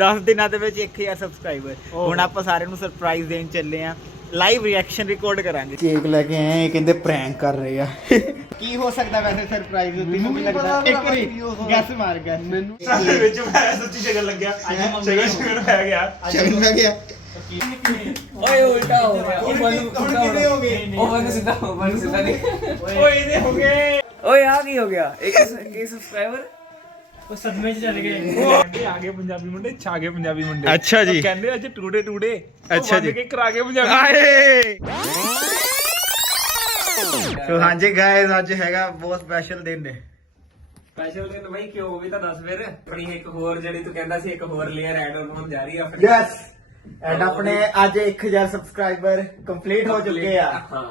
10 ਦਿਨਾਂ ਦੇ ਵਿੱਚ 1000 ਸਬਸਕ੍ਰਾਈਬਰ ਹੁਣ ਆਪਾਂ ਸਾਰਿਆਂ ਨੂੰ ਸਰਪ੍ਰਾਈਜ਼ ਦੇਣ ਚੱਲੇ ਆ। ਲਾਈਵ ਰਿਐਕਸ਼ਨ ਰਿਕਾਰਡ ਕਰਾਂਗੇ। ਕੇਕ ਲੈ ਕੇ ਆਏ ਇਹ ਕਹਿੰਦੇ ਪ੍ਰੈਂਕ ਕਰ ਰਹੇ ਆ। ਕੀ ਹੋ ਸਕਦਾ ਵੈਸੇ ਸਰਪ੍ਰਾਈਜ਼ ਤੈਨੂੰ ਕੀ ਲੱਗਦਾ? ਇੱਕ ਵਾਰੀ ਗੈਸ ਮਾਰ ਗੈਸ ਮੈਨੂੰ ਸਾਡੇ ਵਿੱਚ ਮੈਂ ਸੱਚੀ ਸ਼ਕਲ ਲੱਗਿਆ। ਸ਼ਕਲ ਸ਼ਕਲ ਪੈ ਗਿਆ। ਚੱਲ ਮੈਂ ਗਿਆ। ਓਏ ਉਲਟਾ ਹੋ ਗਿਆ। ਉਹ ਹੁਣ ਕਿਵੇਂ ਹੋ ਗਏ? ਉਹ ਬੰਦ ਸਿੱਧਾ ਹੋ ਬੰਦ ਸਿੱਧਾ ਨਹੀਂ। ਓਏ ਇਹਦੇ ਹੋ ਗਏ। ਓਏ ਆ ਕੀ ਹੋ ਗਿਆ? ਇੱਕ ਇੱਕ ਸਬਸਕ੍ਰਾਈਬਰ ਉਹ ਸਦਮੇ ਚ ਚਲ ਗਏ। ਕਹਿੰਦੇ ਆ ਗਏ ਪੰਜਾਬੀ ਮੁੰਡੇ ਛਾ ਗਏ ਪੰਜਾਬੀ ਮੁੰਡੇ। ਅੱਛਾ ਜੀ। ਉਹ ਕਹਿੰਦੇ ਅੱਜ ਟੂੜੇ ਟੂੜੇ ਅੱਛਾ ਜੀ। ਕੇ ਕਰਾ ਕੇ ਪੰਜਾਬੀ। ਆਏ। ਸੋ ਹਾਂਜੀ ਗਾਇਸ ਅੱਜ ਹੈਗਾ ਬਹੁਤ ਸਪੈਸ਼ਲ ਦਿਨ ਹੈ ਸਪੈਸ਼ਲ ਦਿਨ ਬਾਈ ਕਿਉਂ? ਵੀ ਤਾਂ ਦੱਸ ਫਿਰ। ਆਪਣੀ ਇੱਕ ਹੋਰ ਜਿਹੜੀ ਤੂੰ ਕਹਿੰਦਾ ਸੀ ਇੱਕ ਹੋਰ ਲੇਅਰ ਐਡ ਹੋਣ ਜਾ ਰਹੀ ਆ ਆਪਣੀ। ਯੈਸ ਐਂਡ ਆਪਣੇ ਅੱਜ 1000 ਸਬਸਕ੍ਰਾਈਬਰ ਕੰਪਲੀਟ ਹੋ ਚੁੱਕੇ ਆ। ਹਾਂ।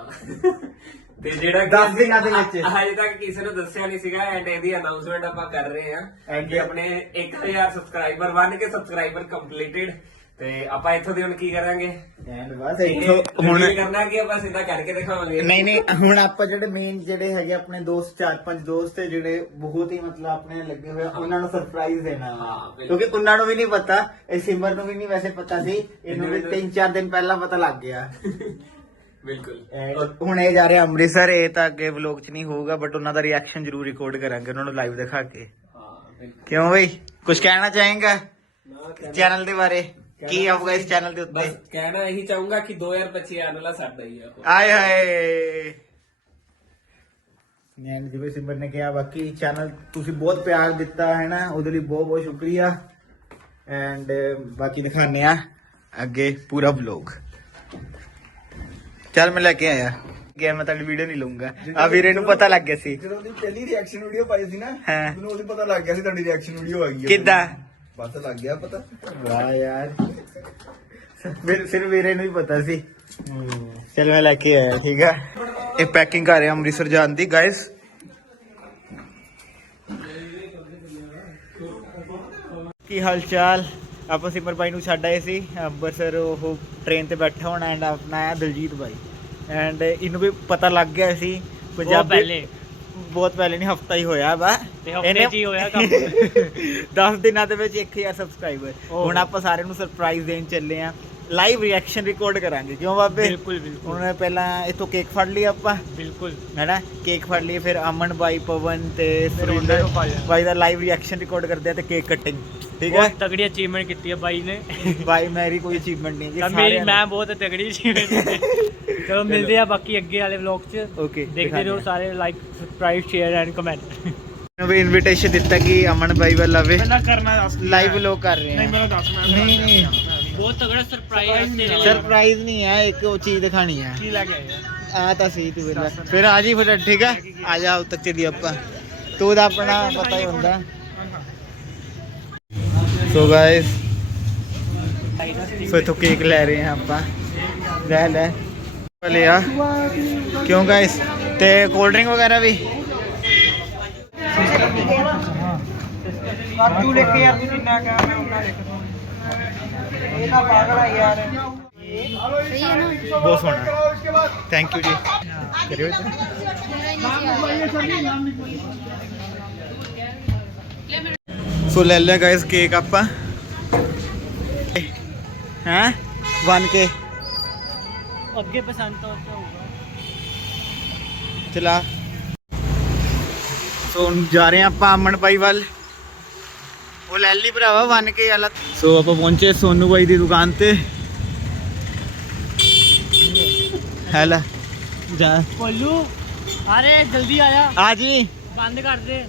ਤੇ ਜਿਹੜਾ ਕਿ ਦਸ ਦਿਨਾਂ ਦੇ ਵਿੱਚ। ਹਜੇ ਤੱਕ ਕਿਸੇ ਨੂੰ ਦੱਸਿਆ ਨਹੀਂ ਸੀਗਾ ਐਂਡ ਇਹਦੀ ਅਨਾਉਂਸਮੈਂਟ ਆਪਾਂ ਕਰ ਰਹੇ ਆ And- ਕਿ ਆਪਣੇ 1000 ਸਬਸਕ੍ਰਾਈਬਰ ਬਣ ਕੇ ਸਬਸਕ੍ਰਾਈਬਰ ਕੰਪਲੀਟਡ ਤੇ ਆਪਾਂ ਇੱਥੋਂ ਦੀ ਹੁਣ ਕੀ ਕਰਾਂਗੇ ਐਂਡ ਬਸ ਇਹ ਇੱਥੋਂ ਹੁਣ reveal ਕਰਨਾ ਕਿ ਆਪਾਂ ਸਿੱਧਾ ਕਰਕੇ ਦਿਖਾਵਾਂਗੇ ਨਹੀਂ ਨਹੀਂ ਹੁਣ ਆਪਾਂ ਜਿਹੜੇ ਮੇਨ ਜਿਹੜੇ ਹੈਗੇ ਆਪਣੇ ਦੋਸਤ ਚਾਰ ਪੰਜ ਦੋਸਤ ਹੈ ਜਿਹੜੇ ਬਹੁਤ ਹੀ ਮਤਲਬ ਆਪਣੇ ਲੱਗੇ ਹੋਏ ਆ, ਉਹਨਾਂ ਨੂੰ ਸਰਪ੍ਰਾਈਜ਼ ਦੇਣਾ ਵਾ। ਹਾਂ, ਬਿਲਕੁਲ। ਕਿਉਂਕਿ ਉਹਨਾਂ ਨੂੰ ਵੀ ਨਹੀਂ ਪਤਾ ਇਹ ਸਿਮਰ ਨੂੰ ਵੀ ਨਹੀਂ ਵੈਸੇ ਪਤਾ ਸੀ ਇਹਨੂੰ ਵੀ 3-4 ਦਿਨ ਪਹਿਲਾਂ ਪਤਾ ਲੱਗ ਗਿਆ ਬਿਲਕੁਲ। ਹੁਣ ਇਹ ਜਾ ਰਿਹਾ ਅੰਮ੍ਰਿਤਸਰ ਇਹ ਤਾਂ ਅੱਗੇ ਵਲੌਗ 'ਚ ਨਹੀਂ ਹੋਊਗਾ ਬਟ ਉਹਨਾਂ ਦਾ ਰਿਐਕਸ਼ਨ ਜ਼ਰੂਰ ਰਿਕਾਰਡ ਕਰਾਂਗੇ ਉਹਨਾਂ ਨੂੰ ਲਾਈਵ ਦਿਖਾ ਕੇ। ਹਾਂ ਬਿਲਕੁਲ। ਕਿਉਂ ਬਈ? ਕੁਝ ਕਹਿਣਾ ਚਾਹੇਗਾ? ਚੈਨਲ ਦੇ ਬਾਰੇ? ਕੀ ਆਊਗਾ ਇਸ ਚੈਨਲ ਦੇ ਉੱਤੇ? ਬਸ ਕਹਿਣਾ ਇਹੀ ਚਾਹੂੰਗਾ ਕਿ 2025 ਆਉਣ ਵਾਲਾ ਸਾਡਾ ਹੀ ਆ ਉਹ। ਆਏ ਹਾਏ। ਮੈਂ ਜਿਵੇਂ ਸਿਮਰ ਨੇ ਕਿਹਾ ਬਾਕੀ ਚੈਨਲ ਤੁਸੀਂ ਬਹੁਤ ਪਿਆਰ ਦਿੱਤਾ ਹੈ ਨਾ ਉਹਦੇ ਲਈ ਬਹੁਤ ਬਹੁਤ ਸ਼ੁਕਰੀਆ। ਐਂਡ ਬਾਕੀ ਦਿਖਾਣੇ ਆ ਅੱਗੇ ਪੂਰਾ ਵਲੌਗ ਚੱਲ ਮੈਂ ਲੈ ਕੇ ਆਇਆ। ਗਿਆ ਮੈਂ ਤੁਹਾਡੀ ਵੀਡੀਓ ਨਹੀਂ ਲਊਂਗਾ। ਆ ਵੀਰੇ ਨੂੰ ਪਤਾ ਲੱਗ ਗਿਆ ਸੀ। ਜਦੋਂ ਦੀ ਪਹਿਲੀ ਰਿਐਕਸ਼ਨ ਵੀਡੀਓ ਪਾਈ ਸੀ ਨਾ ਹਾਂ। ਮੈਨੂੰ ਉਹਦੀ ਪਤਾ ਲੱਗ ਗਿਆ ਸੀ ਤੁਹਾਡੀ ਰਿਐਕਸ਼ਨ ਵੀਡੀਓ ਆ ਗਈ ਹੈ ਕਿੱਦਾਂ? ਬਸ ਲੱਗ ਗਿਆ ਪਤਾ। ਵਾਹ ਯਾਰ। ਫਿਰ ਸਿਰ ਵੀਰੇ ਨੂੰ ਹੀ ਪਤਾ ਸੀ। ਚਲ ਮੈਂ ਲੈ ਕੇ ਆਇਆ ਠੀਕ ਆ? ਇਹ ਪੈਕਿੰਗ ਕਰ ਰਿਹਾ ਅੰਮ੍ਰਿਤਸਰ ਜਾਣ ਦੀ ਗਾਇਸ ਕੀ ਹਾਲ ਚਾਲ? ਆਪਾਂ ਸਿਮਰ ਬਾਈ ਨੂੰ ਛੱਡ ਆਏ ਸੀ ਅੰਮ੍ਰਿਤਸਰ ਉਹ ਟ੍ਰੇਨ ਤੇ ਬੈਠਾ ਹੋਣਾ ਐਂਡ ਆਪਣਾ ਆਇਆ ਦਲਜੀਤ ਬਾਈ ਐਂਡ ਇਹਨੂੰ ਵੀ ਪਤਾ ਲੱਗ ਗਿਆ ਸੀ ਪੰਜਾਬੀ ਪਹਿਲੇ। ਬਹੁਤ ਪਹਿਲੇ ਨਹੀਂ ਹਫਤਾ ਹੀ ਹੋਇਆ ਵਾ। ਤੇ ਹਫ਼ਤੇ ਹੀ ਹੋਇਆ ਕੰਮ। 10 ਦਿਨਾਂ ਦੇ ਵਿੱਚ 1000 ਸਬਸਕ੍ਰਾਈਬਰ ਹੁਣ ਆਪਾਂ ਸਾਰਿਆਂ ਨੂੰ ਸਰਪ੍ਰਾਈਜ਼ ਦੇਣ ਚੱਲੇ ਆ। ਲਾਈਵ ਰਿਐਕਸ਼ਨ ਰਿਕਾਰਡ ਕਰਾਂਗੇ ਕਿਉਂ ਬਾਬੇ? ਬਿਲਕੁਲ, ਬਿਲਕੁਲ। ਹੁਣ ਪਹਿਲਾਂ ਇਥੋਂ ਕੇਕ ਫੜ ਲਈ ਆਪਾਂ। ਬਿਲਕੁਲ। ਹੈਨਾ? ਕੇਕ ਫੜ ਲਈ ਫਿਰ ਅਮਨ ਬਾਈ ਪਵਨ ਤੇ ਉਹਨਾਂ ਸੁਰਿੰਦਰ ਨੂੰ। ਬਾਈ ਦਾ ਲਾਈਵ ਰਿਐਕਸ਼ਨ ਰਿਕਾਰਡ ਕਰਦੇ ਆ ਤੇ ਕੇਕ ਕਟਿੰਗ ਠੀਕ ਹੈ। ਬਹੁਤ ਤਗੜੀ ਅਚੀਵਮੈਂਟ ਕੀਤੀ ਹੈ ਬਾਈ ਨੇ। ਬਾਈ ਮੇਰੀ ਕੋਈ ਅਚੀਵਮੈਂਟ ਨਹੀਂ ਜੀ ਮੇਰੀ ਮੈਂ ਬਹੁਤ ਤਗੜੀ ਅਚੀਵਮੈਂਟ ਚਲੋ ਮਿਲਦੇ ਆ ਬਾਕੀ ਅੱਗੇ ਵਾਲੇ ਵਲੌਗ 'ਚ। ਓਕੇ ਦੇਖਦੇ ਰਹੋ ਸਾਰੇ like subscribe share and comment ਨੂੰ ਵੀ ਇਨਵੀਟੇਸ਼ਨ ਦਿੱਤਾ ਕਿ ਅਮਨ ਬਾਈ ਵੱਲ ਆਵੇ। ਪਹਿਲਾਂ ਕਰਨਾ ਦੱਸ ਲਾਈਵ ਵਲੌਗ ਕਰ ਰਹੇ ਨਹੀਂ ਆ ਮੈਨੂੰ ਦੱਸ ਮੈਂ ਨਹੀਂ ਨਹੀਂ। ਬਹੁਤ ਤਗੜਾ ਸਰਪ੍ਰਾਈਜ਼ ਹੈ ਤੇਰੇ ਲਈ। ਸਰਪ੍ਰਾਈਜ਼ ਨਹੀਂ ਹੈ ਇੱਕ ਉਹ ਚੀਜ਼ ਦਿਖਾਣੀ ਹੈ ਕੀ ਲੈ ਕੇ ਆਇਆ ਆ? ਤਾਂ ਸਹੀ ਤੂੰ ਵੇਲਾ। ਫਿਰ ਆ ਜੀ ਫਿਰ ਠੀਕ ਹੈ ਆ ਜਾ ਉਦ ਤੱਕ ਚਲੀ ਆਪਾਂ। ਤੂੰ ਦਾ ਆਪਣਾ ਪਤਾ ਹੀ ਹੁੰਦਾ। ਸੋ ਗਾਇਸ ਸੋ ਇਥੋਂ ਕੇਕ ਲੈ ਰਹੇ ਹਾਂ ਆਪਾਂ ਲੈ ਲੈ ਲੈ ਆ ਕਿਉਂ ਗਾਇਸ ਤੇ ਕੋਲਡ ਡਰਿੰਕ ਵਗੈਰਾ ਵੀ ਤੂੰ ਲੈ ਕੇ ਸੋ ਲੈ ਲਿਆ ਗਾਇਸ ਕੇਕ ਆਪਾਂ। ਹੈ? ਬਣ ਕੇ। ਅੱਗੇ ਪਸੰਦ ਤਾਂ ਹੋਊਗਾ। ਚਲਾ। ਸੋ ਜਾ ਰਹੇ ਆਪਾਂ ਅਮਨ ਬਾਈ ਵੱਲ। ਉਹ ਲੈ ਲਈ ਭਰਾਵਾ ਬਣ ਕੇ ਵਾਲਾ। ਸੋ ਆਪਾਂ ਪਹੁੰਚੇ ਸੋਨੂ ਬਾਈ ਦੀ ਦੁਕਾਨ ਤੇ। ਹੈਲਾ ਜਾ। ਕੋਲੂ ਅਰੇ ਜਲਦੀ ਆ ਜਾ। ਆ ਜੀ। ਬੰਦ ਕਰ ਦੇ।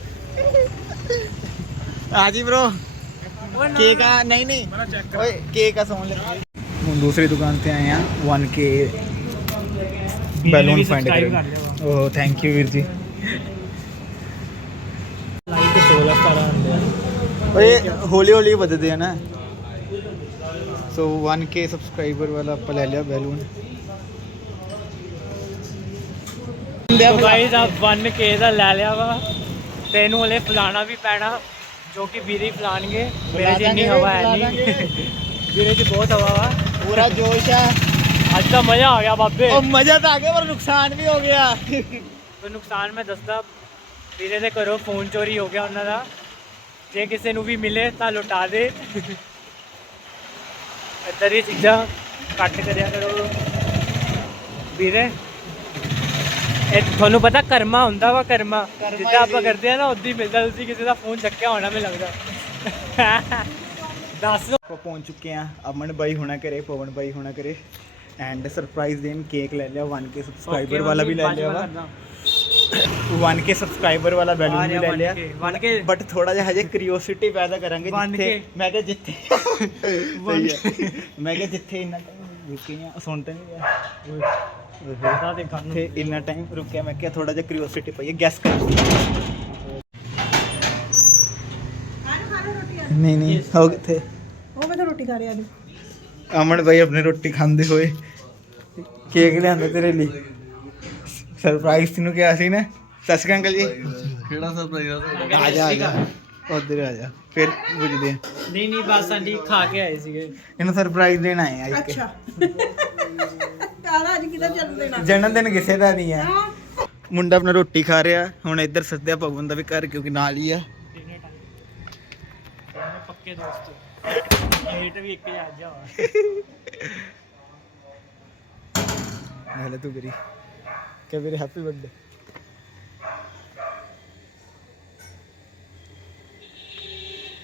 ਆ ਜੀ ਨਾ ਕੇਕ ਆ? ਨਹੀਂ ਨਹੀਂ। ਓਏ ਕੇਕ ਆ ਸੌਣ ਲੈ ਹੁਣ ਦੂਸਰੀ ਦੁਕਾਨ ਤੇ ਆਏ ਆ 1k ਬੈਲੂਨ ਫਾਈਂਡ ਕਰ ਲਿਓ। ਓਹ ਥੈਂਕ ਯੂ ਵੀਰ ਜੀ। ਲਾਈਕ 16 17 ਆਉਂਦੇ ਆ ਓਏ ਹੌਲੀ ਹੌਲੀ ਵੱਧਦੇ ਆ ਨਾ। ਸੋ 1k ਸਬਸਕ੍ਰਾਈਬਰ ਵਾਲਾ ਆਪਾਂ ਲੈ ਲਿਆ ਬੈਲੂਨ ਸੋ ਗਾਈਜ਼ ਆ 1k ਦਾ ਲੈ ਲਿਆ ਵਾ। ਤੇ ਇਹਨੂੰ ਹਲੇ ਫਲਾਣਾ ਵੀ ਪੈਣਾ। ਜੋ ਕਿ ਵੀਰੇ ਹੀ ਫਲਾਣਗੇ। ਮੇਰੇ ਦਾਂਗੇ, ਹਵਾ ਹੈ ਨਹੀਂ। ਵੀਰੇ 'ਚ ਬਹੁਤ ਹਵਾ ਵਾ। ਪੂਰਾ ਜੋਸ਼ ਆ। ਅੱਜ ਤਾਂ ਮਜ਼ਾ ਆ ਗਿਆ ਬਾਬੇ। ਉਹ ਮਜ਼ਾ ਤਾਂ ਆ ਗਿਆ ਪਰ ਨੁਕਸਾਨ ਵੀ ਹੋ ਗਿਆ। ਤੇ ਨੁਕਸਾਨ ਮੈਂ ਦੱਸਦਾ ਵੀਰੇ ਦੇ ਘਰੋਂ ਫੋਨ ਚੋਰੀ ਹੋ ਗਿਆ ਉਹਨਾਂ ਦਾ। ਜੇ ਕਿਸੇ ਨੂੰ ਵੀ ਮਿਲੇ ਤਾਂ ਲੁਟਾ ਦੇ। ਇੱਧਰ ਹੀ ਚੀਜ਼ਾਂ ਕੱਟ ਕਰਿਆ ਕਰੋ। ਵੀਰੇ ਇਹ ਤੁਹਾਨੂੰ ਪਤਾ ਕਰਮਾ ਹੁੰਦਾ ਵਾ ਕਰਮਾ। ਜਿੱਦਾਂ ਆਪਾਂ ਕਰਦੇ ਆ ਨਾ ਉਦਾਂ ਹੀ ਮਿਲਦਾ ਤੁਸੀਂ ਕਿਸੇ ਦਾ ਫੋਨ ਚੱਕਿਆ ਹੋਣਾ ਮੈਨੂੰ ਲੱਗਦਾ। ਦੱਸ ਆਪਾਂ ਪਹੁੰਚ ਚੁੱਕੇ ਆ ਅਮਨ ਬਾਈ ਹੋਣਾ ਕਰੇ ਪਵਨ ਬਾਈ ਹੋਣਾ ਕਰੇ ਐਂਡ ਸਰਪ੍ਰਾਈਜ਼ ਦੇਣ ਕੇਕ ਲੈ ਲਿਆ 1k ਸਬਸਕ੍ਰਾਈਬਰ ਵਾਲਾ ਵੀ ਲੈ ਲਿਆ ਵਾ। 1k ਸਬਸਕ੍ਰਾਈਬਰ ਵਾਲਾ ਬੈਲੂਨ ਵੀ ਰਿਹਾ ਲੈ ਲਿਆ। 1K, 1K ਬਟ ਥੋੜਾ ਜਿਹਾ ਹਜੇ ਕਿਉਰਿਓਸਿਟੀ ਪੈਦਾ ਕਰਾਂਗੇ 1K ਜਿੱਥੇ ਮੈਂ ਕਿਹਾ ਜਿੱਥੇ ਸਹੀ ਹੈ। ਮੈਂ ਕਿਹਾ ਜਿੱਥੇ ਇੰਨਾ ਰੁਕੇ ਆ ਸੁਣ ਤਾਂ ਨਹੀਂ ਰਿਹਾ ਦਾ ਦੇਖਣ ਨੂੰ ਜਿੱਥੇ ਇੰਨਾ ਟਾਈਮ ਰੁਕਿਆ ਮੈਂ ਕਿਹਾ ਥੋੜਾ ਜਿਹਾ ਕਿਉਰਿਓਸਿਟੀ ਪਈ ਗੈਸ ਕਰ ਨਹੀਂ ਨਹੀਂ ਹੋ ਕਿੱਥੇ? ਉਹ ਮੈਂ ਤਾਂ ਰੋਟੀ ਖਾ ਰਿਹਾ ਜੀ ਅਮਨ ਭਾਈ ਆਪਣੀ ਰੋਟੀ ਖਾਂਦੇ ਹੋਏ ਕੇਕ ਲਿਆਂਦਾ ਤੇਰੇ ਲਈ। ਸਰਪ੍ਰਾਈਜ਼ ਤੈਨੂੰ ਕਿਹਾ ਸੀ ਨਾ। ਸਤਿ ਸ਼੍ਰੀ ਅਕਾਲ ਅੰਕਲ ਜੀ। ਕਿਹੜਾ ਸਰਪ੍ਰਾਈਜ਼ ਆ ਜਾ ਆ ਜਾ। ਉਧਰ ਆ ਜਾ ਫਿਰ ਪੁੱਛਦੇ ਆ। ਨਹੀਂ ਨਹੀਂ ਬਸ ਆਂਟੀ ਖਾ ਕੇ ਆਏ ਸੀਗੇ। ਇਹਨੂੰ ਸਰਪ੍ਰਾਈਜ਼ ਦੇਣ ਆਏ ਆ ਇੱਕ। ਅੱਛਾ। ਕਾਲਾ ਅੱਜ ਕਿਦਾਂ ਚੱਲ ਦੇਣਾ ਜਨਮ ਦਿਨ ਕਿਸੇ ਦਾ ਨਹੀਂ ਹੈ। ਮੁੰਡਾ ਆਪਣਾ ਰੋਟੀ ਖਾ ਰਿਹਾ ਹੁਣ ਇੱਧਰ ਸੱਦਿਆ ਭਗਵਨ ਦਾ ਵੀ ਘਰ ਕਿਉਂਕਿ ਨਾਲ ਹੀ ਆ। ਪੱਕੇ ਦੋਸਤ। ਰੇਟ ਵੀ ਇੱਕ ਹੀ ਆ ਗਿਆ ਵਾ। ਹਲੇ ਤੂੰ ਕਰੀ ਕਿ ਮੇਰੇ ਹੈਪੀ ਬਰਥਡੇ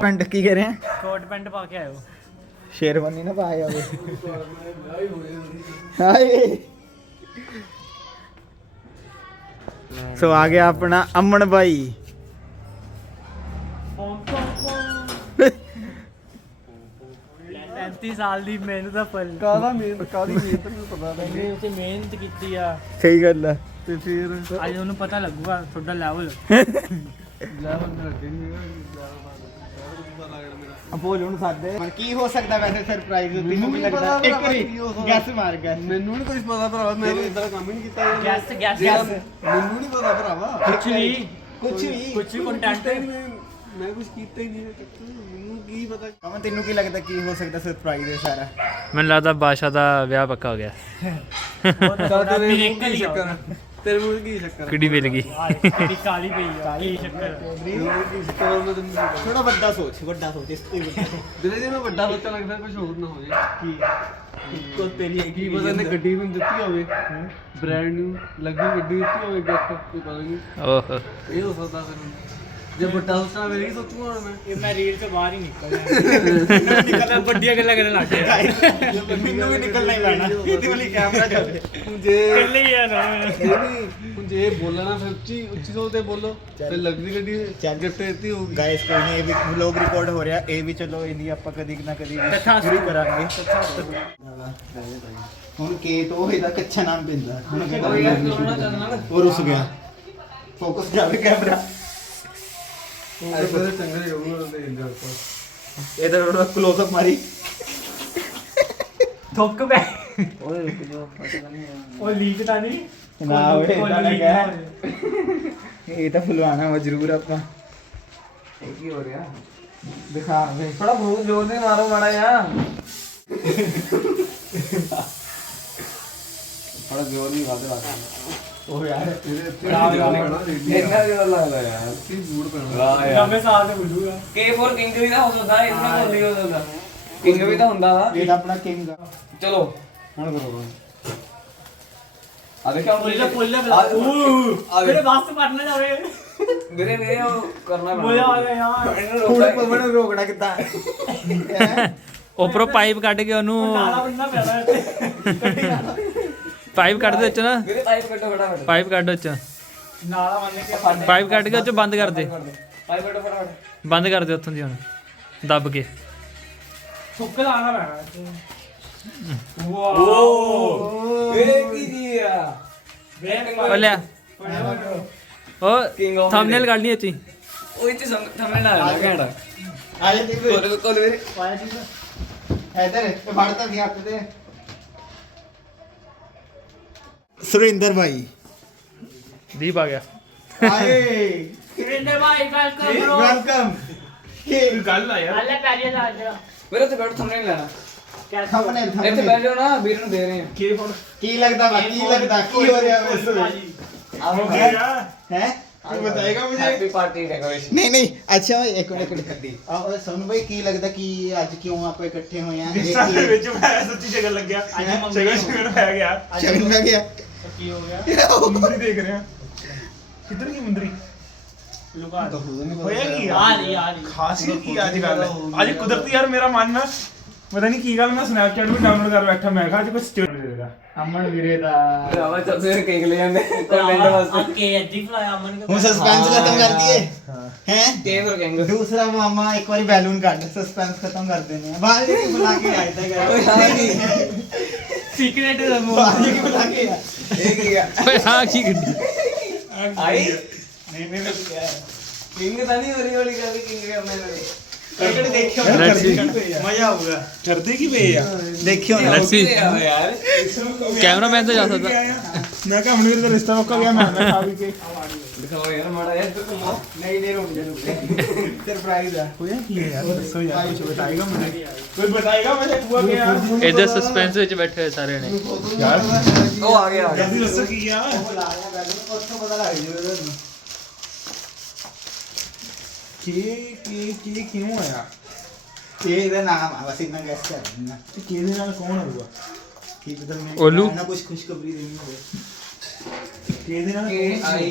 ਪੈਂਟ ਕੀ ਕਹਿ ਰਿਹਾ ਕੋਟ ਪੈਂਟ ਪਾ ਕੇ ਆਇਓ। ਸ਼ੇਰਵਾਨੀ ਨਾ ਪਾਇਆ ਹੋਵੇ ਹਾਏ। ਸੋ ਆ ਗਿਆ ਆਪਣਾ ਅਮਨ ਬਾਈ। ਸਾਲ ਦੀ ਮਿਹਨਤ ਦਾ ਫਲ। ਕਾਹਦਾ ਮਿਹਨਤ ਕਾਹਦੀ ਮਿਹਨਤ ਨੂੰ ਪਤਾ ਨਹੀਂ। ਉਹਨੇ ਮਿਹਨਤ ਕੀਤੀ ਆ। ਸਹੀ ਗੱਲ ਆ। ਤੇ ਫਿਰ ਅੱਜ ਉਹਨੂੰ ਪਤਾ ਲੱਗੂਗਾ ਤੁਹਾਡਾ ਲੈਵਲ ਅਪੋਲੋ ਨੂੰ ਸਾਦੇ ਕੀ ਹੋ ਸਕਦਾ ਵੈਸੇ ਸਰਪ੍ਰਾਈਜ਼ ਤੈਨੂੰ ਮੈਨੂੰ ਲੱਗਦਾ ਪਤਾ ਇੱਕ ਭਰਾ ਵਾਰੀ ਕੀ ਹੋ ਸਕਦਾ। ਗੈਸ ਮਾਰ ਗੈਸ ਮੈਨੂੰ ਨਹੀਂ ਕੁਝ ਪਤਾ ਭਰਾਵਾ ਮੈਂ ਇਦਾਂ ਕੰਮ ਹੀ ਨਹੀਂ ਕੀਤਾ ਯਾਰ। ਗੈਸ ਗੈਸ ਜਿਹੜਾ- ਗੈਸ ਮੈਨੂੰ ਨਹੀਂ ਪਤਾ ਭਰਾਵਾ। ਕੁਛ ਵੀ ਕੁਛ ਵੀ ਕੁਛ ਵੀ ਕੰਟੈਂਟ ਮੈਂ ਮੈਂ ਕੁਝ ਕੀਤਾ ਹੀ ਨਹੀਂ ਮੈਨੂੰ ਕੀ ਪਤਾ। ਕਮਨ ਤੈਨੂੰ ਕੀ ਲੱਗਦਾ ਕੀ ਹੋ ਸਕਦਾ ਸਰਪ੍ਰਾਈਜ਼ ਹੈ ਸਾਰਾ? ਮੈਨੂੰ ਲੱਗਦਾ ਬਾਸ਼ਾ ਦਾ ਵਿਆਹ ਪੱਕਾ ਹੋ ਗਿਆ। ਤੇਰੇ ਮੂੰਹ miracle ਕੀ ਹੀ ਆ। ਤੇਰੇ ਮੂੰਹ ਕੀ ਸ਼ੱਕਰ ਕਿਹੜੀ ਮਿਲ ਗਈ। ਕਿਹੜੀ ਕਾਲੀ ਪਈ ਆ ਕੀ ਕਹਾਂ। ਥੋੜਾ ਵੱਡਾ ਸੋਚ ਵੱਡਾ ਸੋਚ ਇਸ ਤੋਂ ਜਿਹੜੇ ਜੇ ਮੈਂ ਵੱਡਾ ਸੋਚਣ ਲੱਗਦਾ ਕੁਝ ਹੋਰ ਨਾ ਹੋ ਜਾਏ ਕੀ? ਕੋ ਤੇਰੀ ਕੀ ਪਤਾ ਇਹਨੇ ਗੱਡੀ ਮੈਨੂੰ ਦਿੱਤੀ ਹੋਵੇ। ਬ੍ਰਾਂਡ ਨਿਊ ਲੱਗੀ ਗੱਡੀ ਦਿੱਤੀ ਹੋਵੇ ਗਿਫਟ ਕੋਈ ਪਤਾ ਨਹੀਂ ਓਹ ਇਹ ਹੋ ਸਕਦਾ ਫਿਰ। ਜੇ ਵੱਡਾ ਸੋਚਣਾ ਮੇਰੀ ਕੀ ਸੋਚੂਗਾ ਹੁਣ ਮੈਂ। ਇਹ ਮੈਂ ਰੀਲ ਤੋਂ ਬਾਹਰ ਹੀ ਨਿਕਲ ਨਿਕਲਦਾ ਵੱਡੀਆਂ ਗੱਲਾਂ ਕਰਨ ਲੱਗ ਗਿਆ। ਮੈਨੂੰ ਵੀ ਨਿਕਲਣਾ ਹੀ ਪੈਣਾ। ਇਹਦੇ ਵਾਲੀ ਕੈਮਰਾ ਚੱਲੇ ਹੁਣ ਜੇ ਇਕੱਲੇ ਹੀ ਆ ਨਾ। ਇਹ ਨਹੀਂ ਹੁਣ ਜੇ ਬੋਲਣਾ ਫਿਰ ਉੱਚੀ ਉੱਚੀ ਸੋਚ ਤੇ ਬੋਲੋ। ਤੇ ਲੱਗਦੀ ਗੱਡੀ ਗਿਫਟ ਦਿੱਤੀ ਹੋਊਗੀ। ਗਾਇਸ ਕੋਈ ਨਹੀਂ ਇਹ ਵੀ ਵਲੌਗ ਰਿਕਾਰਡ ਹੋ ਰਿਹਾ। ਇਹ ਵੀ ਚਲੋ ਇਹਦੀ ਆਪਾਂ ਕਦੀ ਨਾ ਕਦੀ। ਪੂਰੀ ਕਰਾਂਗੇ। ਹੁਣ ਕੇ ਤੋਂ ਇਹਦਾ ਕੱਚਾ ਨਾਮ ਪੈਂਦਾ ਹੁਣ ਕੀ ਕਰਾਂਗੇ? ਉਹ ਰੁਸ ਗਿਆ। ਫੋਕਸ ਜਾਵੇ ਕੈਮਰਾ ਇੰਜਰ ਇਹਦਾ ਥੋੜਾ ক্লোਜ਼ ਅਪ ਮਾਰੀ। ਥੁੱਕ ਪੈ। ਉਹ ਲੀਕ ਤਾਂ ਨਹੀਂ। ਨਾ ਓਏ। ਨਾ ਹੋਵੇ। ਇਹ ਤਾਂ ਫੁਲਵਾਣਾ ਵਾ ਜ਼ਰੂਰ ਆਪਾਂ। ਇਹ ਕੀ ਹੋ ਰਿਹਾ? ਦਿਖਾ ਵੇ ਥੋੜਾ ਬਹੁਤ ਜ਼ੋਰ ਦੇ ਮਾਰੋ ਮਾੜਾ ਯਾ ਥੋੜਾ ਜ਼ੋਰ ਨਹੀਂ ਵਾਦੇ ਵਾਦੇ ਉਹ ਯਾਰ ਇੰਨਾ ਜ਼ੋਰ ਲੱਗਦਾ ਯਾਰ। ਕੀ ਬੂੜ ਪੈਣਾ ਨਵੇਂ ਸਾਲ ਤੇ ਬੁੱਲੂਗਾ ਕੇ ਫੋਰ ਕਿੰਗ ਵੀ ਤਾਂ ਹੋ ਸਕਦਾ ਇਸ ਨਾਲ ਬੋਲੀ ਹੋ। ਸਕਦਾ। ਕਿੰਗ ਵੀ ਤਾਂ ਹੁੰਦਾ ਵਾ। ਇਹ ਤਾਂ ਆਪਣਾ ਕਿੰਗ ਆ। ਚਲੋ। ਹੁਣ ਕਰੋ। ਆ ਦੇਖਿਆ ਪੁੱਲੇ ਪੁੱਲੇ ਉਹ ਮੇਰੇ ਵਾਸਤੇ ਪੜਨਾ ਜਾਵੇ। ਵੀਰੇ ਵੀਰੇ ਉਹ ਕਰਨਾ ਮਜ਼ਾ ਆ ਗਿਆ ਯਾਰ। ਇਹਨੂੰ ਹੁਣ ਰੋਕਦਾ ਪਵਨ ਨੂੰ ਰੋਕਣਾ ਕਿੱਦਾਂ? ਉੱਪਰੋਂ ਪਾਈਪ ਕੱਢ ਕੇ ਉਹਨੂੰ ਨਾਲਾ ਇੱਥੇ। ਪਾਈਪ ਕੱਢ ਦੇ ਵਿੱਚ ਨਾ। ਵੀਰੇ ਪਾਈਪ ਕੱਟੋ ਫਟਾਫਟ। ਪਾਈਪ ਕੱਢ ਵਿੱਚ। ਨਾਲਾ ਬੰਨ ਕੇ ਪਾਈਪ ਕੱਢ ਕੇ ਉਹ ਚ ਬੰਦ ਕਰ ਦੇ। ਪਾਈਪ ਕੱਟੋ ਫਟਾਫਟ। ਬੰਦ ਕਰ ਦੇ ਉੱਥੋਂ ਦੀ ਹੁਣ। ਦੱਬ ਕੇ। ਸੁੱਕ ਲਾਣਾ ਪੈਣਾ ਵਾਓ। ਵੀਰੇ ਕੀ ਜੀ ਆ? ਉਹ ਲਿਆ। King ਉਹ of ਥੰਬਨੇਲ ਕੱਢ ਲਈ ਇੱਥੇ ਉਹ ਇੱਥੇ ਥੰਮੇ ਨਾਲ ਆ ਘੈਂਟ। ਆ ਜਾ ਦੇਖੋ ਕੋਲ ਕੋਲ ਵੀਰੇ। ਇਧਰ ਇਹ ਫੜ ਤਾਂ ਗਿਆ ਤੇ। ਸੁਰਿੰਦਰ ਭਾਈ। ਦੀਪ ਆ ਗਿਆ। ਹਾਏ। ਸੁਰਿੰਦਰ ਭਾਈ ਵੈਲਕਮ ਬ్రో ਵੈਲਕਮ ਕੀ ਗੱਲ ਆ ਯਾਰ। ਹਲੇ ਪੈਰੀਏ ਦਾ ਅੱਜ ਮੇਰੇ ਤੇ ਬੈਠ ਥੰਨੇ ਲੈਣਾ ਥੰਬਨੇਲ ਇੱਥੇ ਥੰਬਨੇਲ ਬੈਠ ਜਾਓ ਨਾ ਵੀਰ ਨੂੰ ਦੇ ਰਹੇ ਕੀ ਹੁਣ? ਕੀ ਲੱਗਦਾ ਵਾ ਕੀ ਲੱਗਦਾ ਕੀ ਹੋ ਰਿਹਾ ਵੈਸੇ ਹੋ ਗਿਆ। ਹੈ? ਤੂੰ ਬਤਾਏਗਾ ਮੁਝੇ ਹੈਪੀ ਪਾਰਟੀ ਡੈਕੋਰੇਸ਼ਨ ਨਹੀਂ ਨਹੀਂ ਅੱਛਾ ਇੱਕ ਮਿੰਟ ਇੱਕ ਮਿੰਟ ਆ ਸੋਨੂੰ ਭਾਈ ਕੀ ਲੱਗਦਾ ਕਿ ਅੱਜ ਕਿਉਂ ਆਪਾਂ ਇਕੱਠੇ ਹੋਏ ਆ? ਇਹ ਸਾਡੇ ਕੀ ਵਿੱਚ ਮੈਂ ਸੱਚੀ ਜਗ੍ਹਾ ਲੱਗਿਆ। ਸ਼ਗਨ ਪੈ ਗਿਆ। ਸ਼ਗਨ ਮੈਂ ਗਿਆ। ਕੀ ਹੋ ਗਿਆ? ਮੁੰਦਰੀ ਦੇਖ ਰਿਹਾ। ਕਿੱਧਰ ਗਈ ਮੁੰਦਰੀ? ਲੁਕਾ ਦੋ। ਹੋਇਆ ਕੀ ਆ? ਰਹੀ ਆ ਰਹੀ। ਖਾਸ ਹੀ ਕੀ ਅੱਜ ਗੱਲ? ਅੱਜ ਕੁਦਰਤੀ ਯਾਰ ਮੇਰਾ ਮਨ ਨਾ ਪਤਾ ਨਹੀਂ ਕੀ ਗੱਲ ਮੈਂ ਸਨੈਪਚੈਟ ਵੀ ਡਾਊਨਲੋਡ ਕਰ ਬੈਠਾ ਮੈਂ ਕਿਹਾ ਅੱਜ ਕੋਈ ਸਟੋਰੀ ਦੇਗਾ। ਅਮਨ ਵੀਰੇ ਦਾ। ਭਰਾਵਾ ਚੱਲ ਸਵੇਰ ਕੇਕ ਲੈ ਜਾਂਦੇ ਕਮੈਂਟ ਵਾਸਤੇ। ਕੇ ਅੱਜੀ ਫਲਾਇਆ ਅਮਨ ਹੁਣ ਸਸਪੈਂਸ ਖਤਮ ਕਰ ਦਈਏ। ਹੈ। ਕੇਕ ਫਿਰ ਕਹਿੰਗੇ ਦੂਸਰਾ ਮਾਮਾ ਇੱਕ ਵਾਰੀ ਬੈਲੂਨ ਕੱਢ ਸਸਪੈਂਸ ਖਤਮ ਕਰ ਦੇਣੇ ਆ। ਬੁਲਾ ਕੇ ਤਾਂ ਕਰ। ਸੀਕ੍ਰੇਟ ਦਾ ਬਾਹਰ ਜੀ ਬੁਲਾ ਕੇ ਆ। ਇਹ ਕੀ ਗਿਆ ਓਏ ਹਾਂ ਕੀ ਗੱਡੀ ਆਈ? ਨਹੀਂ ਨਹੀਂ ਮੈਂ ਕਿਹਾ ਕਿੰਗ ਤਾਂ ਨਹੀਂ ਹੌਲੀ ਹੌਲੀ ਕਰਕੇ ਕਿੰਗ ਕਰਨਾ ਨੇ ਕਿਹੜੇ ਦੇਖਿਓ. ਮਜ਼ਾ ਆਊਗਾ। ਕਰਦੇ ਕੀ ਪਏ ਆ? ਦੇਖਿਓ। ਨਾ. ਯਾਰ ਕੈਮਰਾਮੈਨ ਤਾਂ ਜਾ ਸਕਦਾ। ਮੈਂ ਕਿਹਾ ਹੁਣ ਇਹਦਾ ਰਿਸ਼ਤਾ ਪੱਕਾ ਗਿਆ ਮੈਂ ਮੈਂ ਖਾ ਵੀ ਕੇ। ਦਿਖਾਓ ਯਾਰ ਮਾੜਾ ਯਾਰ ਤੂੰ ਘੁਮਾ। ਨਹੀਂ ਨਹੀਂ ਰੁਕ ਜਾ ਸਰਪ੍ਰਾਈਜ਼ ਆ। ਹੋਇਆ ਕੀ ਯਾਰ ਦੱਸੋ ਯਾਰ ਕੁਝ ਬਤਾਏਗਾ ਮੈਨੂੰ? ਕੋਈ ਬਤਾਏਗਾ ਮੈਂ ਹੁਆ ਕਿ ਯਾਰ? ਇਧਰ ਸਸਪੈਂਸ ਵਿੱਚ ਬੈਠੇ ਹੋਏ ਸਾਰੇ ਨੇ ਯਾਰ। ਉਹ ਆ ਗਿਆ ਆ ਗਿਆ। ਜਲਦੀ ਦੱਸੋ ਕੀ ਆ? ਉਹ ਲਾ ਰਿਹਾ ਗੱਲ ਉੱਥੋਂ ਪਤਾ ਲੱਗ ਜੂ ਇਹਦਾ ਕੀ ਕੀ ਕੀ ਕਿਉਂ ਆਇਆ? ਤੇ ਇਹਦਾ ਨਾਮ ਆ ਬਸ ਇੰਨਾ ਗੈਸ ਕਰ ਲੈਣਾ ਤੇ ਕਿਹਦੇ ਨਾਲ ਕੌਣ ਹੋਊਗਾ ਕੀ ਪਤਾ ਮੈਂ ਓਲੂ? ਨਾ ਕੁਝ ਖੁਸ਼ਖਬਰੀ ਦੇਣੀ ਹੋਵੇ। ਕਿਹਦੇ ਨਾਲ ਕੇ ਆਈ।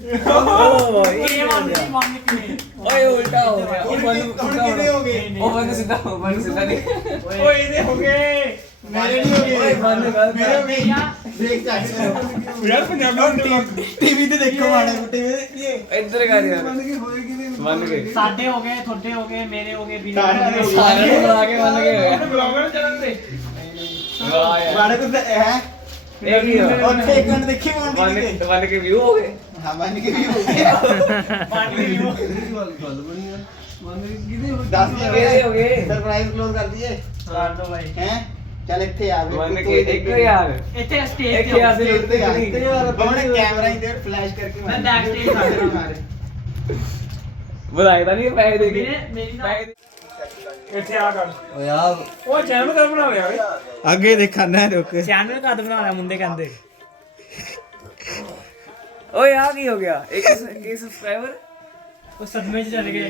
ਇਹ ਮੰਨ ਨਹੀਂ ਮੰਨ ਕੇ ਓਏ ਉਲਟਾ ਹੋ ਗਿਆ। ਉਹ ਬੰਦ ਹੁਣ ਉਲਟਾ ਹੋ ਕਿਹਦੇ ਗਿਆ। ਹੋ ਗਏ? ਉਹ ਬੰਦ ਸਿੱਧਾ ਉਹ ਬੰਦ ਸਿੱਧਾ ਨਹੀਂ। ਓਏ ਇਹਦੇ ਹੋ ਗਏ। ਮੇਰੇ ਨਹੀਂ ਹੋ ਗਏ। ਓਏ ਬੰਦ ਕਰ ਮੇਰੇ ਹੋ ਗਏ ਦੇਖ ਚੱਕ ਯਾਰ ਪੰਜਾਬੀ ਨੂੰ ਟੀਵੀ ਤੇ ਦੇਖੋ ਮਾੜੇ ਮੋਟੇ ਵੇ ਕੀ ਇੱਧਰ ਕਰ ਯਾਰ। ਬੰਦ ਕੇ ਹੋਏ ਕਿਤੇ ਬੰਦ ਗਏ। ਸਾਡੇ ਹੋ ਗਏ ਤੁਹਾਡੇ ਹੋ ਗਏ ਮੇਰੇ ਹੋ ਗਏ ਵੀਰੇ। ਸਾਰਿਆਂ ਨੂੰ ਬੁਲਾ ਕੇ ਬੰਦ ਗਏ ਹੋਇਆ ਬਲੌਗਰ ਚੈਨਲ ਤੇ। ਵਾਹ ਯਾਰ ਮਾੜੇ ਕੁ ਹੈ। ਇਹ ਕੀ ਹੋਇਆ ਉੱਥੇ ਇੱਕ ਮਿੰਟ ਦੇਖੀ ਮੋਂਟੀ ਬੰਦ ਕਿਤੇ? ਬੰਦ ਕੇ ਵਿਊ ਹੋ ਗਏ। ਹਾਂ ਬੰਦ ਕੇ ਵੀ ਹੋ ਗਿਆ ਮੰਨ ਕੇ ਨਹੀਂ ਗੱਲ ਬਣੀ ਯਾਰ ਮੰਨ ਕੇ ਕਿਹਦੇ ਹੋ ਦੱਸ ਕਿਹਦੇ ਹੋ ਗਏ? ਸਰਪ੍ਰਾਈਜ਼ ਕਲੋਜ਼ ਕਰ ਦਈਏ। ਕਰ ਦੋ ਭਾਈ ਹੈ? ਚੱਲ ਇੱਥੇ ਆ ਬੰਦ ਕੇ ਇੱਕ ਯਾਰ ਇੱਥੇ ਸਟੇਜ ਇੱਕ ਤੇ ਯਾਰ ਹੋ। ਦੇ ਉੱਤੇ ਤੇ ਯਾਰ ਬਣੇ ਕੈਮਰਾ ਹੀ ਦੇ ਫਲੈਸ਼ ਕਰਕੇ ਮੈਂ back stage ਖਾ ਰਿਹਾ ਮਾਰੇ ਬੁਲਾਏ ਤਾਂ ਨਹੀਂ ਪੈਸੇ ਦੇ ਕੇ। ਵੀਰੇ ਮੇਰੀ ਨਾ ਪੈਸੇ ਦੇ- ਇੱਥੇ ਆ ਕਰ ਓ ਯਾਰ ਉਹ ਚੈਨਲ ਕਰ ਬਣਾ ਲਿਆ ਓਏ। ਅੱਗੇ ਦੇਖਣਾ ਰੁਕ ਚੈਨਲ ਕਦ ਬਣਾਉਣਾ ਮੁੰਡੇ ਕਹਿੰਦੇ। ਓਏ ਆ ਕੀ ਹੋ ਗਿਆ? ਇੱਕ ਇੱਕ ਸਬਸਕ੍ਰਾਈਬਰ ਉਹ ਸਦਮੇ ਚ ਚਲੇ ਗਏ।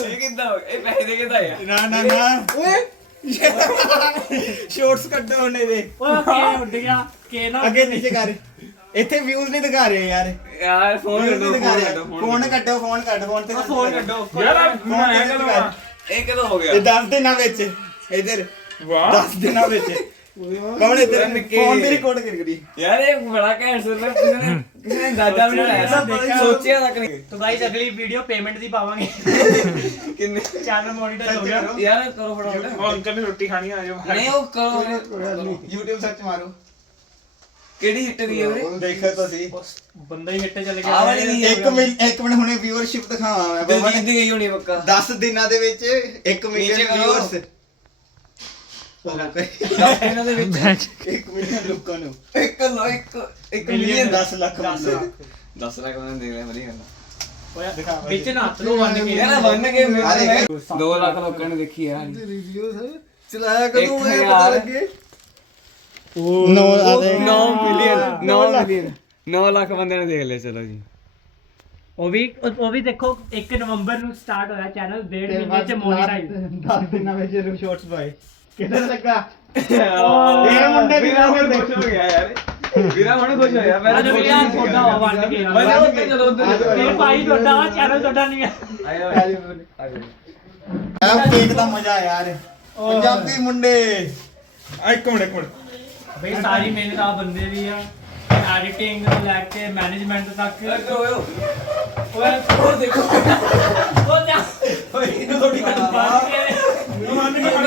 ਇਹ ਕਿੱਦਾਂ ਹੋ? ਇਹ ਪੈਸੇ ਦੇ ਕੇ ਤਾਂ ਆਇਆ ਨਾ ਨਾ ਨਾ। ਓਏ। ਸ਼ਾਰਟਸ ਕੱਢੋ ਉਹਨੇ ਦੇ ਉਹ ਕੇ ਉੱਡ ਗਿਆ ਕੇ ਨਾ ਅੱਗੇ ਨੀਚੇ ਕਰ। ਇੱਥੇ ਵਿਊਜ਼ ਨਹੀਂ ਦਿਖਾ ਰਹੇ ਯਾਰ। ਯਾਰ ਫੋਨ Views ਨਹੀਂ ਕੱਢੋ ਦਿਖਾ ਰਹੇ। ਫੋਨ ਕੱਢੋ। ਫੋਨ ਕੱਢ ਫੋਨ ਤੇ ਫੋਨ ਕੱਢੋ। ਯਾਰ ਆਹ ਮੈਂ ਐਂ ਕਦੋਂ ਆ? ਇਹ ਕਦੋਂ ਹੋ ਗਿਆ? ਇਹ ਦੱਸ ਦੇਣਾ ਵਿੱਚ ਇਧਰ। ਵਾਹ। ਦੱਸ ਦੇਣਾ ਵਿੱਚ। ਕੌਣ ਇਧਰ ਨਿੱਕੇ- ਫੋਨ ਤੇ ਰਿਕਾਰਡ ਕਰ ਕਰੀ। ਯਾਰ ਇਹ ਬੜਾ ਘੈਂਟ ਸੁਣ ਰਿਹਾ ਕਿਸੇ ਨੇ ਕਿਸੇ ਨੇ ਅੰਦਾਜ਼ਾ ਵੀ ਨਹੀਂ ਲਾਇਆ। ਸੀ, ਦੇਖਿਆ ਸੋਚਿਆ ਤੱਕ ਨਹੀਂ। ਤੋ ਗਾਇਸ ਅਗਲੀ ਵੀਡੀਓ ਪੇਮੈਂਟ ਦੀ ਪਾਵਾਂਗੇ। ਕਿੰਨੇ? ਚੈਨਲ ਮੋਨੀਟਰ ਹੋ ਗਿਆ। ਯਾਰ ਕਰੋ ਫਟਾਫਟ। ਅੰਕਲ ਨੇ ਰੋਟੀ ਖਾਣੀ ਆ ਜਾਓ ਨਹੀਂ ਉਹ ਕਰੋ। YouTube ਸਰਚ ਮਾਰੋ। ਕਿਹੜੀ ਹਿੱਟ ਦੀ ਹੈ ਦੇਖਿਆ ਤਾਂ ਸੀ। ਬੰਦਾ ਹੀ ਇੱਟੇ ਚੱਲ ਗਿਆ। ਆਹ ਨਹੀਂ ਇੱਕ ਮਿੰਟ ਇੱਕ ਮਿੰਟ ਹੁਣੇ ਵਿਊਅਰਸ਼ਿਪ ਦਿਖਾਵਾਂ ਮੈਂ। ਬਾਬਾ ਦਿਲਜੀਤ ਗਈ ਹੋਣੀ ਪੱਕਾ। 10 ਦਿਨਾਂ ਦੇ ਵਿੱਚ 1 ਮਿਲੀਅਨ ਕਰੋ। ਵਿਊਅਰਸ ਲੋਕਾਂ ਨੂੰ। ਇੱਕ ਲੱਖ ਲੋਕਾਂ ਨੇ ਦੇਖੀ ਹੈ ਚਲਾਇਆ ਕਦੋਂ ਇਹ ਪਤਾ ਲੱਗੇ। ਨੋ ਆ ਦੇ। 9 ਮਿਲੀਅਨ 9 ਮਿਲੀਅਨ। 9 ਲੱਖ ਬੰਦੇ ਨੇ ਦੇਖ ਲਿਆ ਚਲੋ ਜੀ। ਉਹ ਵੀ ਉਹ ਵੀ ਦੇਖੋ 1 ਨਵੰਬਰ ਨੂੰ ਸਟਾਰਟ ਹੋਇਆ ਚੈਨਲ ਡੇਢ ਮਹੀਨੇ ਚ ਮੋਨੇਟਾਈਜ਼ 10 ਦਿਨਾਂ ਵਿੱਚ ਸ਼ਾਰਟਸ ਬਾਈ ਕਿੱਦਾਂ ਲੱਗਾ? ਇਹ ਮੁੰਡੇ ਵੀ ਵੀਰਾ ਹੁਣ ਦੇਖਦੇ। ਖੁਸ਼ ਹੋ ਗਿਆ ਯਾਰ। ਵੀਰਾ ਹੁਣ ਖੁਸ਼ ਹੋਇਆ ਮੈਂ ਅੱਜ ਵੀ ਯਾਰ ਤੁਹਾਡਾ ਵੰਡ ਕੇ ਮੈਂ ਆ ਉੱਧਰ ਚਲੋ ਉੱਧਰ ਇਹ ਭਾਈ ਤੁਹਾਡਾ ਵਾ ਚੈਨਲ ਤੁਹਾਡਾ ਨਹੀਂ ਹੈ ਆਇਓ ਆਇਓ ਆ ਕੇਕ ਦਾ ਮਜ਼ਾ ਯਾਰ। ਪੰਜਾਬੀ ਮੁੰਡੇ। ਆ ਇੱਕ ਮਿੰਟ ਇੱਕ ਮਿੰਟ। ਬਈ ਸਾਰੀ ਮਿਹਨਤ ਆ ਬੰਦੇ ਦੀ ਆ। ਐਡੀਟਿੰਗ ਤੋਂ ਲੈ ਕੇ ਮੈਨੇਜਮੈਂਟ ਤੱਕ। ਇੱਧਰ ਹੋਇਓ। ਓਏ ਉਹ ਦੇਖੋ। ਉਹ ਜਾ। ਓਏ ਇਹਨੂੰ ਥੋੜੀ ਬੰਦ ਕੇ ਮੰਨ ਕੇ ਫੜ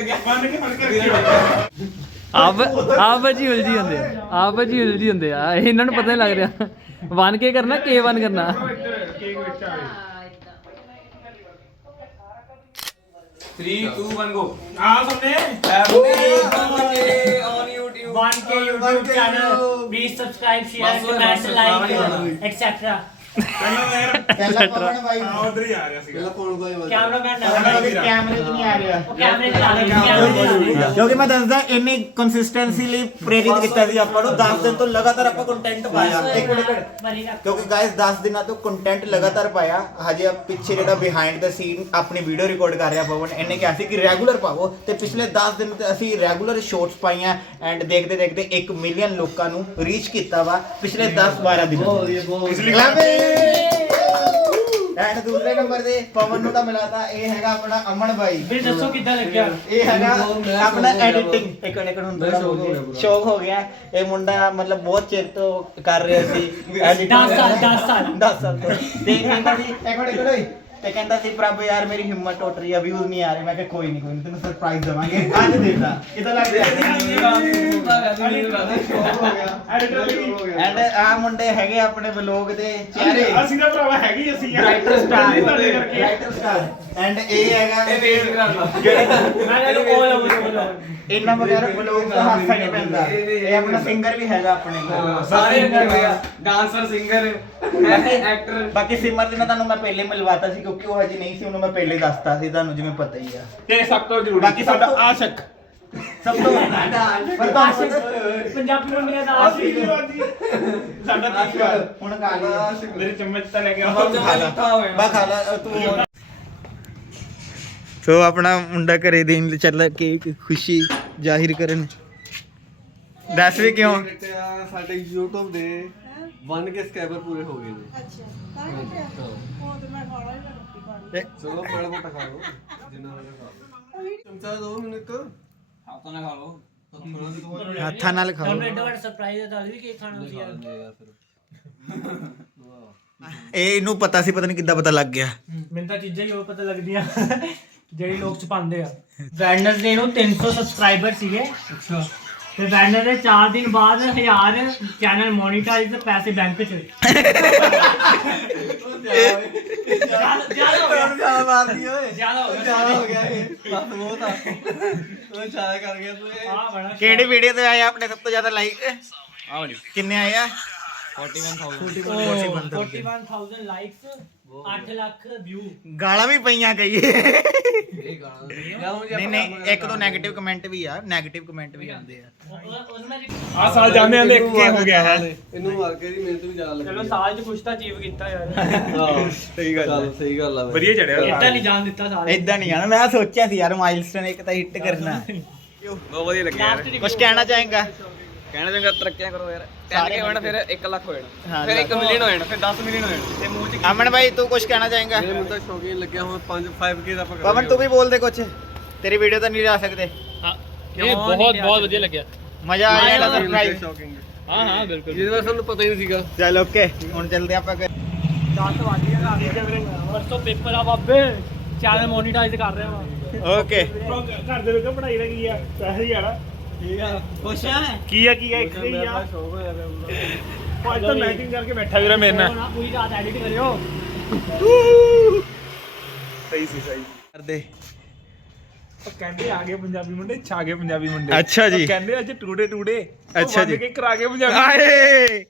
ਕੇ ਮੰਨ ਕੇ ਫੜ ਕੇ ਰੱਖਿਓ। ਆਪ ਆਪ ਜੀ ਉਲਝੀ ਹੁੰਦੇ ਆਪ ਜੀ ਉਲਝੀ ਹੁੰਦੇ ਆ। ਇਹਨਾਂ ਨੂੰ ਪਤਾ ਨਹੀਂ ਲੱਗ ਰਿਹਾ। ਵਨ ਕੇ ਕਰਨਾ ਕੇ ਵਨ ਕਰਨਾ। ਕੇਕ ਵਿੱਚ ਆ ਗਈ 3 2 1 गो ਆ ਸੁਣਨੇ on YouTube 1k YouTube channel. Please subscribe, share, ਬਸ ਉਹ comment, ਪਹਿਲਾਂ ਪਵਨ ਬਾਈ ਉਧਰ ਹੀ ਆ ਰਿਹਾ ਸੀਗਾ। ਪਹਿਲਾਂ ਕੌਣ ਬਾਈ ਵਾਲਾ। Cameraman ਪਵਨ ਨਾਲ ਬਾਈ ਕੈਮਰੇ 'ਚ ਨਹੀਂ ਆ ਰਿਹਾ। ਉਹ ਕੈਮਰੇ ਤੇ ਲਾ ਦੇ ਕੈਮਰੇ ਤੇ ਲਾ ਦੇ ਕਿਉਂਕਿ ਮੈਂ ਦੱਸਦਾ ਇੰਨੀ ਕੰਸਿਸਟੈਂਸੀ ਲਈ ਪ੍ਰੇਰਿਤ ਕੀਤਾ ਸੀ ਆਪਾਂ ਨੂੰ। 10 ਦਿਨ ਤੋਂ ਲਗਾਤਾਰ ਆਪਾਂ ਕੰਟੈਂਟ ਪਾਇਆ। ਇੱਕ ਮਿੰਟ। ਇੱਕ ਮਿੰਟ ਬਰੀ ਰੱਖ। ਕਿਉਂਕਿ ਗਾਇਸ 10 ਦਿਨਾਂ ਤੋਂ ਕੰਟੈਂਟ ਲਗਾਤਾਰ ਪਾਇਆ। ਹਜੇ ਆ ਪਿੱਛੇ ਜਿਹੜਾ ਬਿਹਾਈਂਡ ਦਾ ਸੀਨ ਆਪਣੀ ਵੀਡੀਓ ਰਿਕਾਰਡ ਕਰ ਰਿਹਾ ਪਵਨ ਇਹਨੇ ਕਿਹਾ ਸੀ ਕਿ ਰੈਗੂਲਰ ਪਾਵੋ। ਤੇ ਪਿਛਲੇ 10 ਦਿਨ ਤੇ ਅਸੀਂ ਰੈਗੂਲਰ ਸ਼ਾਰਟਸ ਪਾਈਆਂ ਐਂਡ ਦੇਖਦੇ ਦੇਖਦੇ 1 ਮਿਲੀਅਨ ਲੋਕਾਂ ਨੂੰ ਰੀਚ ਕੀਤਾ ਵਾ ਪਿਛਲੇ 10 12 ਦਿਨਾਂ ਬਹੁਤ ਵਧੀਆ ਬਹੁਤ ਵਧੀਆ। ਐਂਡ ਦੂਸਰੇ ਨੰਬਰ ਤੇ ਪਵਨ ਨੂੰ ਤਾਂ ਮਿਲਾਤਾ ਇਹ ਹੈਗਾ ਆਪਣਾ ਅਮਨ ਬਾਈ। ਫਿਰ ਦੱਸੋ ਕਿੱਦਾਂ ਲੱਗਿਆ? ਇਹ ਹੈਗਾ ਆਪਣਾ ਸ਼ੌਕ ਹੋ ਗਿਆ ਐਡੀਟਿੰਗ ਇੱਕ ਮਿੰਟ ਹੁਣ ਮੈਂ ਸ਼ੌਕ ਹੋ ਗਿਆ ਇਹ ਮੁੰਡਾ ਮਤਲਬ ਬਹੁਤ ਚਿਰ ਤੋਂ ਕਰ ਰਿਹਾ ਸੀ। editing। 10 ਸਾਲ 10 ਸਾਲ। 10 ਸਾਲ ਤੋਂ। ਤੇ ਕਹਿੰਦਾ ਸੀ ਇੱਕ ਮਿੰਟ ਕਰੋ ਤੇ ਕਹਿੰਦਾ ਸੀ ਪ੍ਰਭ ਯਾਰ ਮੇਰੀ ਹਿੰਮਤ ਟੁੱਟ ਰਹੀ ਆ ਵਿਊਜ਼ ਨਹੀਂ ਆ ਰਹੇ। ਮੈਂ ਕਿਹਾ ਕੋਈ ਨਹੀਂ ਕੋਈ ਨਹੀਂ ਤੈਨੂੰ ਸਰਪ੍ਰਾਈਜ਼ ਦਵਾਂਗੇ। ਅੱਜ ਦੇਦਾ ਕਿਦਾਂ ਲੱਗ ਰਿਹਾ? ਐਂਡ ਆ ਮੁੰਡੇ ਹੈਗੇ ਆਪਣੇ ਵਲੌਗ ਦੇ ਚਿਹਰੇ। ਅਸੀਂ ਤਾਂ ਭਰਾਵਾ ਹੈਗੀ ਅਸੀਂ ਆ। Writer star writer star and ਇਹ ਹੈਗਾ ਇਹ ਵੇਟ ਕਰਾਂਦਾ ਜਿਹੜੇ ਮੈਂ ਕਹਿੰਦਾ ਕੋਲ ਆਉਂ ਕੋਲ ਇਹਨਾਂ ਵਗੈਰਾ ਵਲੋਗ ਦਾ ਹਾਸਾ ਨਹੀਂ ਪੈਂਦਾ। ਇਹ ਆਪਣਾ ਸਿੰਗਰ ਵੀ ਹੈਗਾ ਆਪਣੇ ਕੋਲ। ਸਾਰੇ ਹੈਗੇ ਡਾਂਸਰ ਸਿੰਗਰ ਐਕਟਰ ਬਾਕੀ ਸਿਮਰ ਦੇ ਨਾਲ ਤੁਹਾਨੂੰ ਮੈਂ ਪਹਿਲੇ ਮਿਲਵਾਤਾ ਸੀ ਕਿਉਂਕਿ ਉਹ ਹਜੇ ਨਹੀਂ ਸੀ ਉਹਨੂੰ ਮੈਂ ਪਹਿਲੇ ਦੱਸਤਾ ਸੀ ਤੁਹਾਨੂੰ ਜਿਵੇਂ ਪਤਾ ਹੀ ਆ। ਤੇ ਸਭ ਤੋਂ ਜ਼ਰੂਰੀ ਬਾਕੀ ਸਭ ਸਾਡਾ ਤੋਂ- ਆਸ਼ਕ। ਸਭ ਤੋਂ ਪਰ ਪਤਾ- ਪੰਜਾਬੀ ਮੁੰਡਿਆਂ ਦਾ ਆਸ਼ਿਕ ਸਾਡਾ ਤੀਸਰਾ ਹੁਣ ਖਾ ਲਿਆ ਮੇਰੇ ਚਮਚ ਤਾਂ ਲੈ ਕੇ ਖਾ ਲਾ ਬਾ ਖਾ ਲਾ ਤੂੰ ਸੋ ਆਪਣਾ ਮੁੰਡਾ ਘਰੇ ਦੇਣ ਲਈ ਚੱਲਾ ਕੇਕ ਖੁਸ਼ੀ ਜ਼ਾਹਿਰ ਕਰਨ। ਦੱਸ ਵੀ ਕਿਉਂ? ਸਾਡੇ YouTube ਦੇ 1k ਸਬਸਕ੍ਰਾਈਬਰ ਪੂਰੇ ਹੋ ਗਏ ਨੇ। ਅੱਛਾ ਤਾਂ ਕਰਕੇ ਉਹ ਤੇ ਮੈਂ ਖਾਣਾ ਹੀ ਚਲੋ ਬੜਾ ਮੋਟਾ ਖਾ ਲਓ ਜਿੰਨਾ ਹੋਵੇ ਖਾ ਲਓ ਚਮਚਾ ਦੋ ਮੈਨੂੰ ਇੱਕ। ਹੱਥੋਂ ਨਾ ਖਾ ਲਓ। ਹੱਥਾਂ ਨਾਲ ਖਾਓ। ਤੁਹਾਨੂੰ ਐਡਾ ਵੱਡਾ ਸਰਪ੍ਰਾਈਜ਼ ਦਿੱਤਾ ਵੀ ਕੇਕ ਖਾਣਾ ਸੀ ਯਾਰ? ਇਹ ਇਹਨੂੰ ਪਤਾ ਸੀ ਪਤਾ ਨਹੀਂ ਕਿੱਦਾਂ ਪਤਾ ਲੱਗ ਗਿਆ। ਮੈਨੂੰ ਤਾਂ ਚੀਜ਼ਾਂ ਹੀ ਉਹ ਪਤਾ ਲੱਗਦੀਆਂ। ਜਿਹੜੇ ਲੋਕ ਛਪਾਉਂਦੇ ਆ। ਵੈਡਨਸਡੇ ਨੂੰ 300 ਸਬਸਕ੍ਰਾਈਬਰ ਸੀਗੇ। ਅੱਛਾ। ਤੇ ਵੈਡਨਸਡੇ 4 ਦਿਨ ਬਾਅਦ 1000 ਚੈਨਲ ਮੋਨੀਟਾਈਜ਼ ਤੇ ਪੈਸੇ ਬੈਂਕ ਚ ਜ਼ਿਆਦਾ ਜ਼ਿਆਦਾ ਹੋ ਗਿਆ। ਜ਼ਿਆਦਾ ਮਾਰਦੀ ਓਏ। ਜ਼ਿਆਦਾ ਹੋ ਗਿਆ। ਜ਼ਿਆਦਾ ਹੋ ਗਿਆ ਇਹ। ਬਸ ਬਹੁਤ ਆ। ਓਏ ਛਾਇਆ ਕਰ ਗਿਆ ਤੂੰ ਇਹ। ਹਾਂ ਬੜਾ ਕਿਹੜੀ ਵੀਡੀਓ ਤੇ ਆਏ ਆਪਣੇ ਸਭ ਤੋਂ ਜ਼ਿਆਦਾ ਲਾਈਕ ਆ ਵਾਲੀ। ਕਿੰਨੇ ਆਏ ਆ? 41000 41000 ਲਾਈਕਸ 8 ਲੱਖ ਵਿਊ ਗਾਲਾਂ ਵੀ ਪਈਆਂ ਕਈ ਇਹ ਜੇ ਨਹੀਂ ਨਹੀਂ ਇੱਕ ਦੋ 네ਗੇਟਿਵ ਕਮੈਂਟ ਵੀ ਆ। 네ਗੇਟਿਵ ਕਮੈਂਟ ਵੀ ਆਉਂਦੇ ਆ। ਉਹਨਾਂ ਆ ਸਾਲ ਜਾਂਦੇ ਇੱਕ ਕੇ ਹੋ ਗਿਆ ਹੈ। ਇਹਨੂੰ ਮਾਰ ਕੇ ਦੀ ਮਿਹਨਤ ਵੀ ਜ਼ਿਆਦਾ ਲੱਗੀ ਚਲੋ ਸਾਲ ਚ ਕੁਛ ਤਾਂ ਅਚੀਵ ਕੀਤਾ ਯਾਰ। ਹਾਂ ਸਹੀ ਗੱਲ ਚੱਲ ਸਹੀ ਗੱਲ ਆ। ਵਧੀਆ ਚੜਿਆ। ਇੱਦਾਂ ਨਹੀਂ ਜਾਣ ਦਿੱਤਾ ਸਾਲ ਇਦਾਂ ਨਹੀਂ ਆਣਾ ਮੈਂ ਸੋਚਿਆ ਸੀ ਯਾਰ ਮਾਈਲਸਟੋਨ ਇੱਕ ਤਾਂ ਹਿੱਟ ਕਰਨਾ। ਬਹੁਤ ਵਧੀਆ ਲੱਗਿਆ ਯਾਰ। ਕੁਝ ਕਹਿਣਾ ਚਾਹੇਗਾ? ਕਹਿਣਾ ਚਾਹੁੰਗਾ ਤਰੱਕੀਆਂ ਕਰੋ ਯਾਰ। 10 ਹੋਣਾ ਫਿਰ 1 ਲੱਖ ਹੋ ਜਾਣਾ। ਹਾਂ, ਫਿਰ 1 ਲੱਖ। ਮਿਲੀਅਨ ਹੋ ਜਾਣਾ ਫਿਰ 10 ਮਿਲੀਅਨ ਹੋ ਜਾਣਾ। ਤੇ ਮੂੰਹ 'ਚ ਅਮਨ ਭਾਈ ਤੂੰ ਕੁਝ ਕਹਿਣਾ ਚਾਹੇਗਾ? ਮੈਨੂੰ ਤਾਂ ਸ਼ੌਕੀਨ ਲੱਗਿਆ ਹੁਣ 5 5k ਦਾ ਆਪਾਂ ਪਵਨ ਤੂੰ ਵੀ ਬੋਲ ਦੇ ਕੁਝ ਤੇਰੀ ਵੀਡੀਓ ਤਾਂ ਨਹੀਂ ਜਾ ਸਕਦੇ। ਇਹ ਬਹੁਤ ਬਹੁਤ ਵਧੀਆ ਲੱਗਿਆ। ਮਜ਼ਾ ਆ ਜਾਏਗਾ ਸਰਪ੍ਰਾਈਜ਼ ਹਾਂ ਹਾਂ ਬਿਲਕੁਲ। ਜਿਹਦੇ ਬਾਰੇ ਸਾਨੂੰ ਪਤਾ ਹੀ ਨਹੀਂ ਸੀਗਾ। ਚਲ ਓਕੇ ਹੁਣ ਚੱਲਦੇ ਆਪਾਂ ਘਰ। 10 ਵਜ ਗਿਆ ਪਰਸੋਂ ਪੇਪਰ ਆ ਬਾਬੇ। ਚੈਨਲ ਮੋਨੀਟਾਈਜ਼ ਕਰ ਰਿਹਾ ਵਾ। ਓਕੇ ਘਰ ਦੇ ਲੋਕਾਂ ਪੜਾਈ ਕੀ ਆ। ਪੈਸੇ ਹੀ ਆਣਾ ਠੀਕ ਆ ਖੁਸ਼ ਆ ਕੀ ਆ ਕੀ ਆ ਇੱਕ ਹੀ ਆ ਸ਼ੌਕ ਹੋਇਆ ਪਿਆ ਪੂਰਾ ਅੱਜ ਤਾਂ ਮੈਚਿੰਗ ਕਰਕੇ ਬੈਠਾ ਵੀਰਾ ਮੇਰੇ ਨਾਲ ਹੁਣ ਪੂਰੀ ਰਾਤ ਐਡਿਟ ਕਰਿਓ ਸਹੀ ਸੀ ਸਹੀ ਕਰਦੇ ਉਹ ਕਹਿੰਦੇ ਆ ਗਏ ਪੰਜਾਬੀ ਮੁੰਡੇ ਛਾ ਗਏ ਪੰਜਾਬੀ ਮੁੰਡੇ ਅੱਛਾ ਜੀ। ਉਹ ਕਹਿੰਦੇ ਅੱਜ ਟੂੜੇ ਟੂੜੇ ਅੱਛਾ ਜੀ। ਕੇ ਕਰਾ ਕੇ ਪੰਜਾਬੀ ਆਏ